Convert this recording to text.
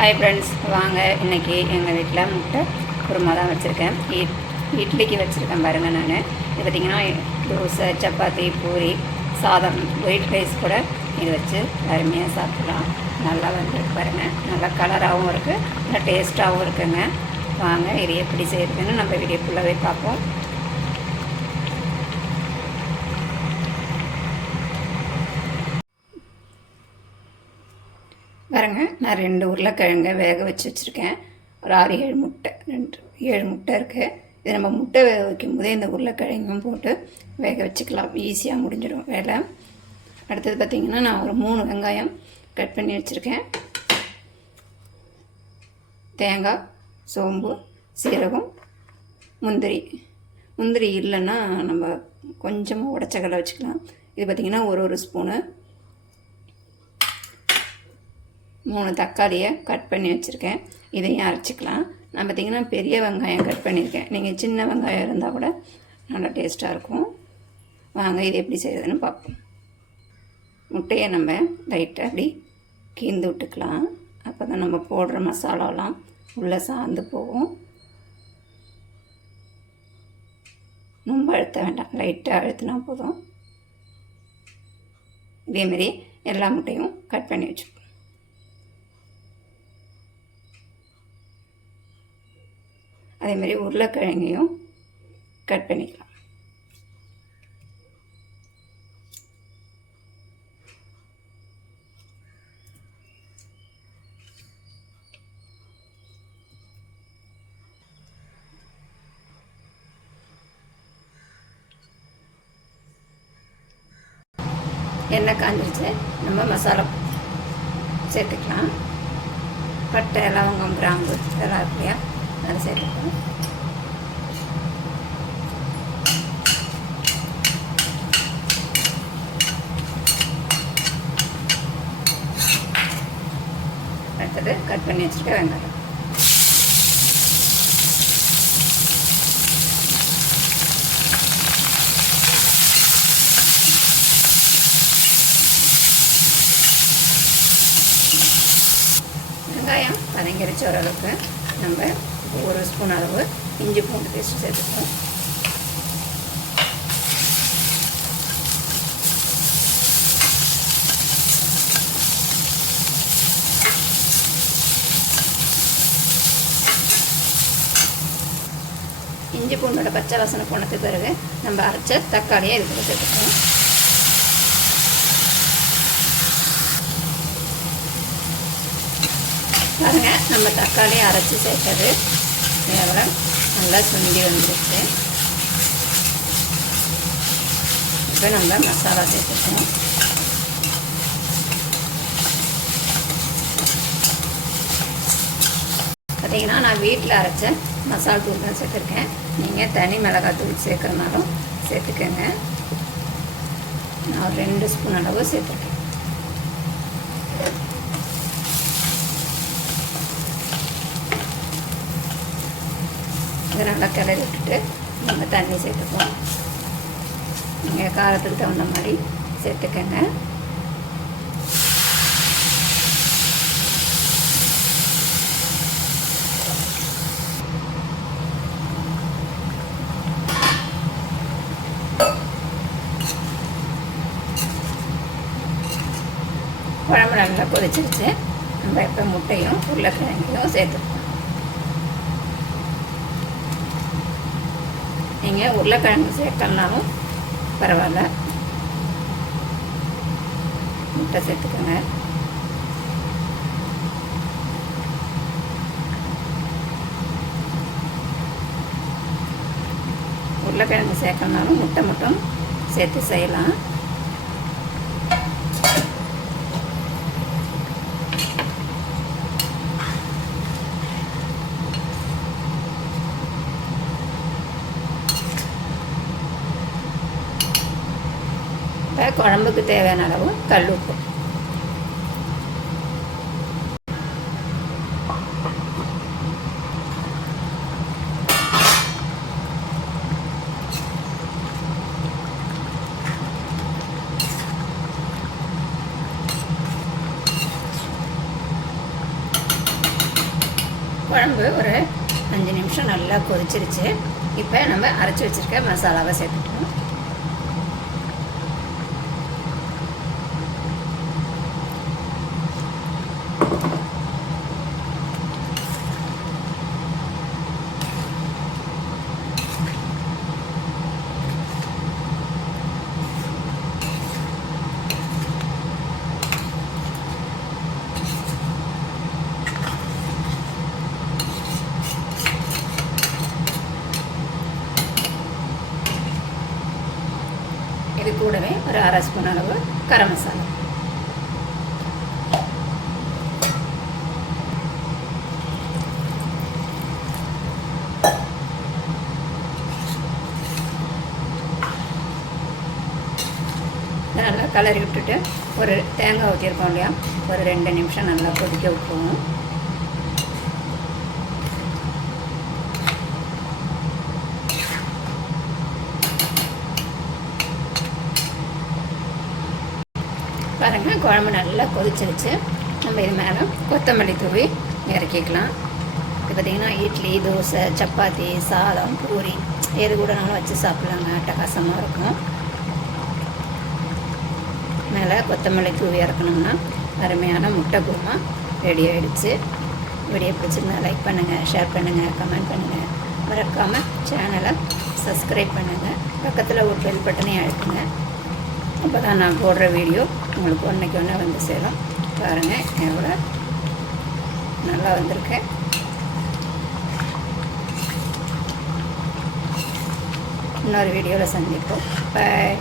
Hi friends வாங்க. இன்றைக்கி எங்கள் வீட்டில் முட்டை குருமா தான் வச்சுருக்கேன். இட் இட்லிக்கு வச்சுருக்கேன் பாருங்கள் நான். இது பார்த்திங்கன்னா தோசை சப்பாத்தி பூரி சாதம் ஒயிட் ரைஸ் கூட இது வச்சு அருமையாக சாப்பிட்லாம். நல்லா வந்துருக்கு பாருங்கள் நல்லா கலராகவும் இருக்குது நல்லா டேஸ்ட்டாகவும் இருக்குங்க. வாங்க இது எப்படி செய்யுதுன்னு நம்ம வீடியோ ஃபுல்லாகவே பார்ப்போம். பாருங்க நான் ரெண்டு உருளைக்கிழங்கை வேக வச்சு வச்சுருக்கேன். ஒரு ஆறு ஏழு முட்டை ரெண்டு ஏழு முட்டை இருக்குது இது நம்ம முட்டை வேக வைக்கும் போதே இந்த உருளைக்கிழங்கும் போட்டு வேக வச்சுக்கலாம். ஈஸியாக முடிஞ்சிடும் வேலை. அடுத்தது பார்த்திங்கன்னா நான் ஒரு மூணு வெங்காயம் கட் பண்ணி வச்சுருக்கேன். தேங்காய் சோம்பு சீரகம் முந்திரி. முந்திரி இல்லைன்னா நம்ம கொஞ்சமாக உடச்சக்கடலை வச்சுக்கலாம். இது பார்த்திங்கன்னா ஒரு ஒரு ஸ்பூனு மூணு தக்காளியை கட் பண்ணி வச்சுருக்கேன். இதையும் அரைச்சிக்கலாம். நான் பார்த்திங்கன்னா பெரிய வெங்காயம் கட் பண்ணியிருக்கேன். நீங்கள் சின்ன வெங்காயம் இருந்தால் கூட நல்லா டேஸ்ட்டாக இருக்கும். வாங்க இது எப்படி செய்கிறதுன்னு பார்ப்போம். முட்டையை நம்ம லைட்டாக அப்படி கீந்து விட்டுக்கலாம். அப்போ தான் நம்ம போடுற மசாலாலாம் உள்ளே சார்ந்து போகும். ரொம்ப அழுத்த வேண்டாம். லைட்டாக அழுத்தினா போதும். இதேமாரி எல்லா முட்டையும் கட் பண்ணி வச்சுப்போம். அதேமாரி உருளைக்கிழங்கையும் கட் பண்ணிக்கலாம். எண்ணெய் காஞ்சிருச்சு. நம்ம மசாலா சேர்த்துக்கலாம். பட்டை லவங்கம் கிராம்பு இதெல்லாம் இருக்கு இல்லையா? அதை சேர்த்துக்கலாம் அடுத்தது கட் பண்ணி வச்சுருக்க வெங்காயம். வெங்காயம் வதங்கிருச்சு ஓரளவுக்கு. நம்ம ஒரு ஸ்பூன் அளவு இஞ்சி பூண்டு பேஸ்ட் சேர்த்துப்போம் இஞ்சி பூண்டோட பச்சை வாசனை போனதுக்கு பிறகு நம்ம அரைச்ச தக்காளியை இதுக்குள்ள சேர்த்துப்போம் பாருங்க நம்ம தக்காளி அரைச்சி சேர்த்தது. எவ்வளோ நல்லா சுண்டி வந்துருச்சு. இப்போ நம்ம மசாலா சேர்த்துக்கணும். பார்த்தீங்கன்னா நான் வீட்டில் அரைச்ச மசாலா தூள் தான் சேர்த்துருக்கேன். நீங்கள் தனி மிளகாய் தூள் சேர்க்குறனாலும் சேர்த்துக்கோங்க. நான் ரெண்டு ஸ்பூன் அளவு சேர்த்துருக்கேன். இதை நல்லா கிளறி விட்டுட்டு நம்ம தண்ணி சேர்த்துப்போம். நீங்கள் காரத்துக்கு தகுந்த மாதிரி சேர்த்துக்கங்க. குழம்பு நல்லா கொதிச்சிருச்சு. நம்ம இப்போ முட்டையும் உருளைக்கிழங்கையும் சேர்த்துப்போம். நீங்கள் உருளைக்கிழங்கு சேர்க்கலனாலும் பரவாயில்ல. முட்டை சேர்த்துக்கோங்க. உருளைக்கிழங்கு சேர்க்கலனாலும் முட்டை மட்டும் சேர்த்து செய்யலாம். குழம்புக்கு தேவையான அளவு கல் உப்பு. குழம்பு ஒரு அஞ்சு நிமிஷம் நல்லா கொதிச்சிருச்சு. இப்போ நம்ம அரைச்சி வச்சுருக்க மசாலாவை சேர்த்துக்கணும் இது கூடவே ஒரு அரை ஸ்பூன் அளவு கரம் மசாலா. நல்லா கலரி விட்டுட்டு ஒரு தேங்காய் ஊற்றிருக்கோம் இல்லையா? ஒரு ரெண்டு நிமிஷம் நல்லா கொதிக்க விட்டுருவோம். பாருங்கள் குழம்பு நல்லா கொதிச்சிருச்சு. நம்ம இது மேலே கொத்தமல்லி தூவி இறக்கிக்கலாம். இது பார்த்திங்கன்னா இட்லி தோசை சப்பாத்தி சாதம் பூரி எது கூடனாலும் வச்சு சாப்பிட்லாங்க. அட்டகாசமாக இருக்கும். மேலே கொத்தமல்லி தூவி இறக்கணும்னா அருமையான முட்டை குருமா ரெடி ஆகிடுச்சு வீடியோ பிடிச்சிருந்தா லைக் பண்ணுங்கள் ஷேர் பண்ணுங்கள் கமெண்ட் பண்ணுங்கள் மறக்காமல் சேனலை சப்ஸ்கிரைப் பண்ணுங்கள் பக்கத்தில் ஒரு பெல் பட்டனையும் அழுத்துங்க. அப்போ தான் நான் போடுற வீடியோ உங்களுக்கு ஒன்றைக்கு ஒன்று வந்து சேரும் பாருங்கள் எவ்வளோ நல்லா வந்திருக்கு. இன்னொரு வீடியோவில் சந்திப்போம். பாய்